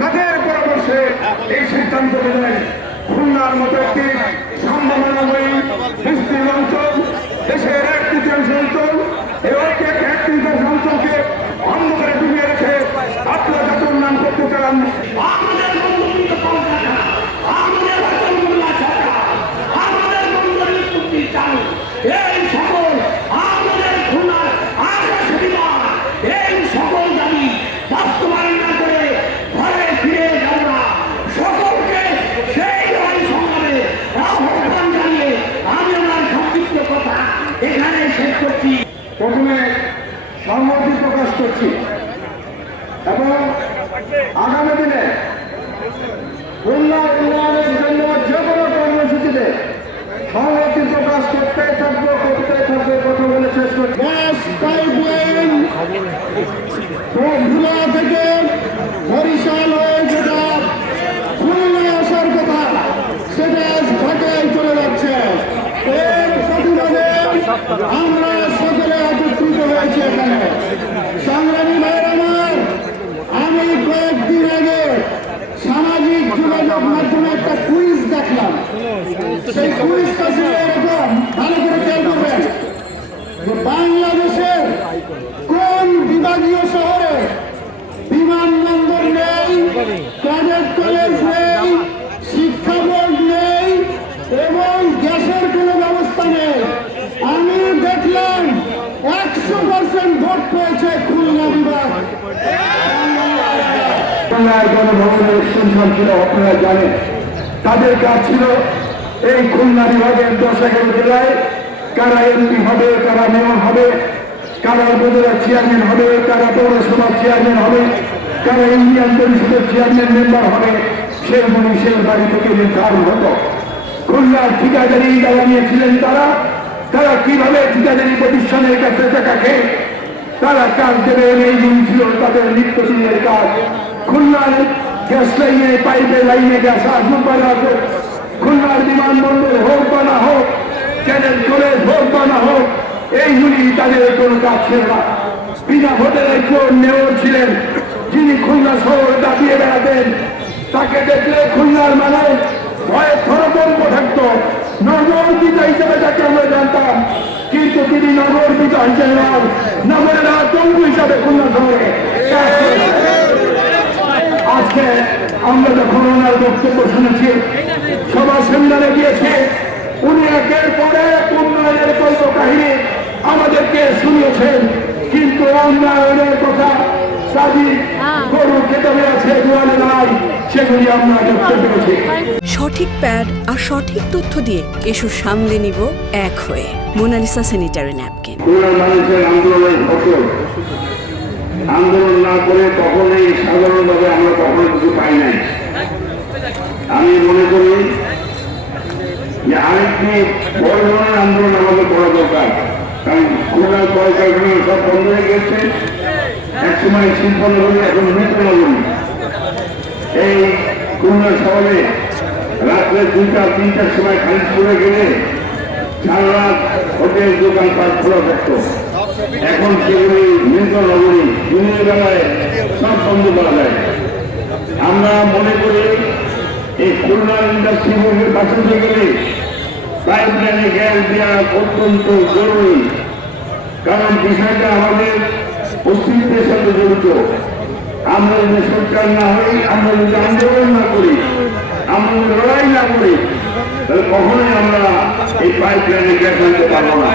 কাদের পরামর্শে এই সিদ্ধান্ত নিলেন? খুলনার মতো একটি সম্ভাবনাময়ী বিস্তীর্ণ অঞ্চল, দেশের 1/3 অঞ্চল, এই এক তৃতীয়াংশ অঞ্চলকে অন্ধকারে ডুবিয়ে রেখে আপনারা যত উন্নয়ন করতে চান, এই সকল আমাদের খুলনার এই সকল দাবি বাস্তবায়ন না করে ঘরে ফিরে যাব না। সকলকে সেই লড়াই সংগ্রামে আহ্বান জানিয়ে আমি আমার সংক্ষিপ্ত কথা এখানে শেষ করছি। প্রথমে সম্মতি প্রকাশ করছি এবং আগামী দিনে খুলনা উন্নয়নের জন্য যে কোনো কর্মসূচিতে সংহতি প্রকাশ করতে থাকবো কথা বলে শেষ করছি। ভোলা থেকে বরিশাল হয়ে যেটা খুলনায় আসার কথা সেটা আজ ঢাকায় চলে যাচ্ছে। এর প্রতিবাদে আমরা সকলে একত্রিত হয়েছি এখানে। সংগ্রামী ভাইয়ের আমার, আমি কয়েকদিন আগে সামাজিক যোগাযোগ মাধ্যমে একটা কুইজ দেখলাম। সেই কুইজটা ছিল এরকম, ভালো করে খেয়াল করবেন, বাংলাদেশের কোন বিভাগীয় শহরে বিমানবন্দর নেই, ক্যাডেট কলেজ নেই, শিক্ষা বোর্ড নেই এবং গ্যাসের কোনো ব্যবস্থা নেই। আমি দেখলাম 100% ভোট পেয়েছে খুলনা বিভাগ। খুলনার গণভবনের এক্সটেনশন ছিল, আপনারা জানেন। তাদের কাজ ছিল এই খুলনা বিভাগের 10-11 জেলায় কারা এমপি হবে, কারা মেয়র হবে, কারা উপজেলা চেয়ারম্যান হবে, কারা পৌরসভার চেয়ারম্যান হবে, কারা ইউনিয়ন পরিষদের চেয়ারম্যান মেম্বার হবে, সেগুলি সেই বাড়ি থেকে নির্ধারণ হতো। খুলনার ঠিকাদারি যারা নিয়েছিলেন তারা কিভাবে ঠিকাদারি প্রতিষ্ঠানের কাছে টাকা খেয়ে তারা কাজ দেবেন, এই জিনিস ছিল তাদের নিত্যদিনের কাজ। খুলনার গ্যাস লাইনে, পাইপের লাইনে গ্যাস আসুক বা না হোক, খুলনার বিমানবন্দর হোক বা না হোক, ক্যাডেট কলেজ হোক বা না হোক, এইগুলি তাদের কোনো কাজ ছিল না। বিনা ভোটের একজন মেয়র ছিলেন যিনি খুলনা শহর দাবিয়ে বেড়াতেন। তাকে দেখলে খুলনার মানুষ ভয়ে থরথরব থাকতো। নগর পিতা হিসেবে তাকে আমরা জানতাম, কিন্তু তিনি নগর পিতা হিসেবে নগরের আতঙ্ক হিসাবে খুলনা শহরে কাজ করেছেন। আজকে আমরা যখন ওনার বক্তব্য শুনেছি, সভা সেমিনারে গিয়েছে, উনি একের পরে উন্নয়নের গল্প কাহিনী আমাদেরকে শুনিয়েছেন, কিন্তু উন্নয়নের কথা সাজি গরু খেতে আছে জোয়ালে নাই, সেগুলি আমরা দেখতে পেরেছি। সঠিক প্যাড আর সঠিক তথ্য দিয়ে এসব সামলে নিব এক হয়ে। Monalisa sanitary napkin. খুলনার মানুষের আন্দোলনের ফসল, আন্দোলন না করে কখনোই সাধারণভাবে আমরা কখনো কিছু পাই নাই। আমি মনে করি যে আরেকটি বড় ধরনের আন্দোলন আমাদের করা দরকার। কারণ খুলনার কলকারখানা সব বন্ধ হয়ে গেছে, একসময় শিল্পনগরী, এখন মৃত নগরী। এই খুলনা শহরে রাত্রে 2টা-3টার সময় খালি করে গেলে সারা রাত হোটেল দোকানপাট খোলা থাকতো। এখন সেগুলি মৃত নগরী, দিনের বেলায় সব বন্ধ করা যায়। আমরা মনে করি এই খুলনা ইন্ডাস্ট্রি বোর্ডের বাঁচাতে গেলে পাইপলাইনে গ্যাস দেওয়া অত্যন্ত জরুরি। কারণ বিষয়টা আমাদের অস্তিত্বের সাথে জড়িত। আমরা যদি সরকার না হই, আমরা যদি আন্দোলন না করি, আমরা যদি লড়াই না করি, তাহলে কখনোই আমরা এই পাইপলাইনে গ্যাস আনতে পারবো না।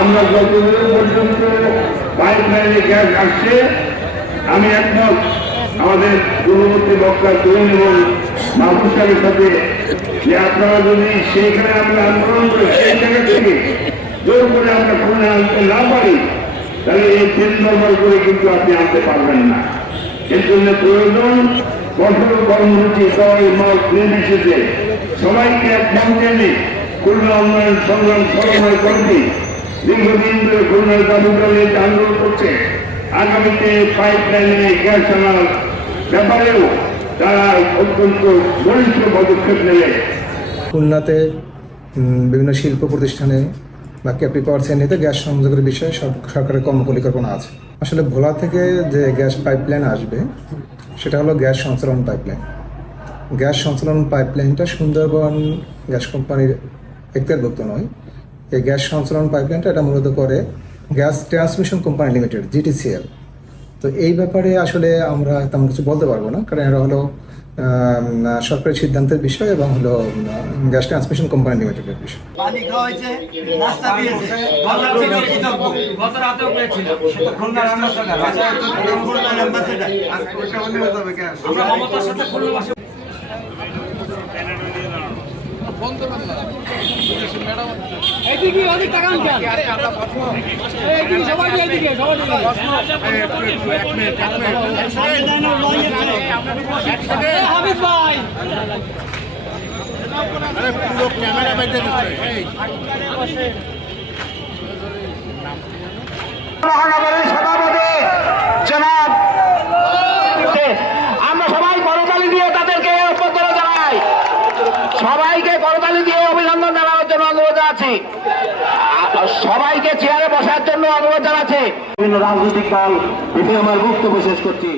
আমরা যতদূর পর্যন্ত পাইপলাইনে গ্যাস আসছে, আমি একমত আমাদের পূর্ববর্তী বক্তা তরুণ এবং মাহবুব সাহেবের সাথে, যে আপনারা যদি সেইখানে আমরা আন্দোলন করে সেই জায়গা থেকে জোর করে আমরা খুলনা আনতে না পারি, তাহলে এই তেল দরবার করে কিন্তু আপনি আনতে পারবেন না। এর জন্য প্রয়োজন কঠোর কর্মসূচি, দল মত নির্বিশেষে সবাইকে এক মঞ্চে এনে খুলনা উন্নয়ন সংগ্রাম সমন্বয় কমিটি দীর্ঘদিন ধরে খুলনার দাবি দলে আন্দোলন করছে। আগামীতে পাইপলাইনে গ্যাস আনার ব্যাপারেও তারা অত্যন্ত বলিষ্ঠ পদক্ষেপ নেবে। খুলনাতে বিভিন্ন শিল্প প্রতিষ্ঠানে বা কেপি পাওয়ার শ্রেণীতে গ্যাস সংযোগের বিষয়ে সরকারের কর্মপরিকল্পনা আছে। আসলে ভোলা থেকে যে গ্যাস পাইপলাইন আসবে সেটা হলো গ্যাস সঞ্চালন পাইপলাইন। গ্যাস সঞ্চালন পাইপলাইনটা সুন্দরবন গ্যাস কোম্পানির এখতিয়ারভুক্ত নয়। এই গ্যাস সঞ্চালন পাইপলাইনটা এটা মূলত করে gas transmission company limited, GTCL। তো এই ব্যাপারে আসলে আমরা তেমন কিছু বলতে পারবো না, কারণ এটা হলো সরকারি সিদ্ধান্তের বিষয় এবং হলো গ্যাস ট্রান্সমিশন কোম্পানি লিমিটেডের বিষয়। পানি খাওয়াইছে, নাস্তা দিয়েছে, গতরাতেও কৃতজ্ঞ। গতরাতেও পেয়েছিল। সেটা খুলনার অ্যাম্বাসেডার। খুলনার অ্যাম্বাসেডার। আমরা মমতার সাথে খুলনাবাসী এইদিকে অনেক টাকা আনছেন এইদিকে সবাই এইদিকে সবাই হাবিব ভাই পুরো ক্যামেরা বেঁধে দিচ্ছে। মহানগরের সভাপতি জনাব, আমরা সবাই করতালি দিয়ে তাদেরকে অভ্যর্থনা জানাই। সবাইকে করতালি দিয়ে অভিনন্দন জানানোর জন্য অনুরোধ জানাচ্ছি। সবাইকে চেয়ারে বসার জন্য অনুরোধ জানাচ্ছি। বিভিন্ন রাজনৈতিক দল আমার বক্তব্য শেষ করছি।